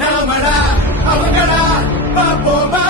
நாமடா அவங்களா பாப்போமா?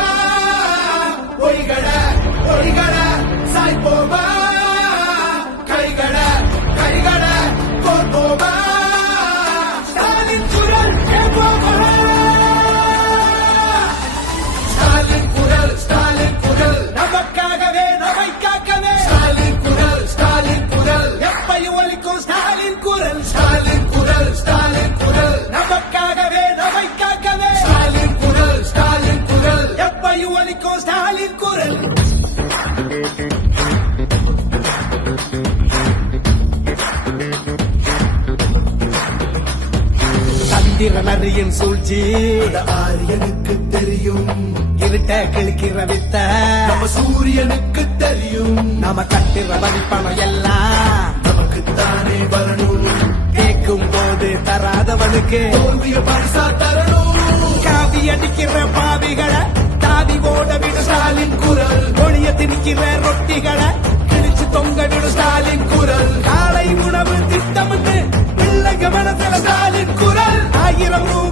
சந்திரனரியின் சூழ்ச்சி. ஆரியனுக்கு தெரியும். இருட்ட கிழக்கிற வித்த. நம்ம சூரியனுக்கு தெரியும். நாம கட்டுற மதிப்பணம் எல்லாம். நமக்குத்தானே வரணும். கேட்கும் போது தராதவனுக்கு பரிசா தரணும். காவி அடிக்கிற பாவிகளை தாவி ஓட விடு ஸ்டாலின் குரல். ஒளிய திணிக்கிற ரொட்டிகளை கிழிச்சு தொங்க விடு ஸ்டாலின் குரல். காலை உணவு திட்டம் பிள்ளைங்க மனசுல ஸ்டாலின் குரல். ஆயிரம் ரூபாய்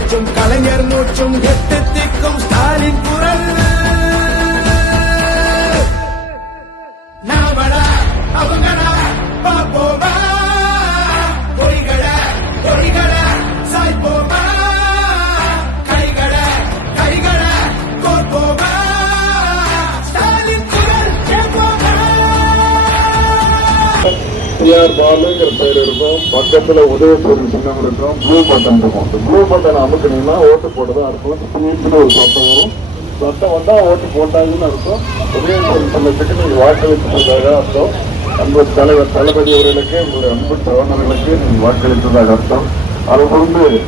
பேச்சும் கலைஞர் மூச்சும் எட்டு திக்கும் பாலுங்கிற பேர் இருக்கும். பக்கத்துல உதயசூரி சின்னம் இருக்கும். ப்ளூ பட்டன் இருக்கும். இந்த ப்ளூ பட்டன் அமுக்குனீங்கன்னா ஓட்டு போட்டதா அர்த்தம். ஸ்பீட்னு ஒரு சத்தம் வரும். சத்தம் வந்தா ஓட்டு போட்டாங்கன்னு அர்த்தம். உதயசூரி சின்னத்துக்கு நீங்க வாக்களித்ததாக அர்த்தம். அன்பு தலைவர் தளபதி அவர்களுக்கு உங்களுடைய அன்பு சகோதரர்களுக்கு நீங்க வாக்களித்ததாக அர்த்தம். அதை பொறுத்து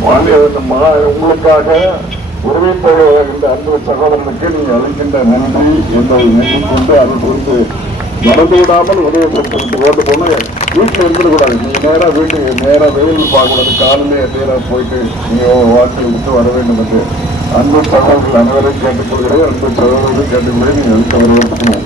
மாநில மா- உங்களுக்காக உரிமை என்ற அன்பு சகோதரனுக்கு நீங்க அளிக்கின்ற நன்றி என்பதை எண்ணிக்கொண்டு அதை பொறுத்து மறந்து விடாமல் உதயப்படுத்த ஓட்டு போனா வீட்டில் இருந்துடக்கூடாது நீங்கள் நேராக வீட்டுக்கு நேராக வெயில் பார்க்கக்கூடாது. காலையிலே நேராக போயிட்டு நீங்கள் வாழ்க்கையை விட்டு வர வேண்டும் என்று அன்பு சகோதரர்கள் அனைவரையும் கேட்டுக்கொள்கிறேன். அன்பு சகோதரர்கள் கேட்டுக்கொள்கிறேன். நீங்கள் எடுத்து வரவேற்கணும்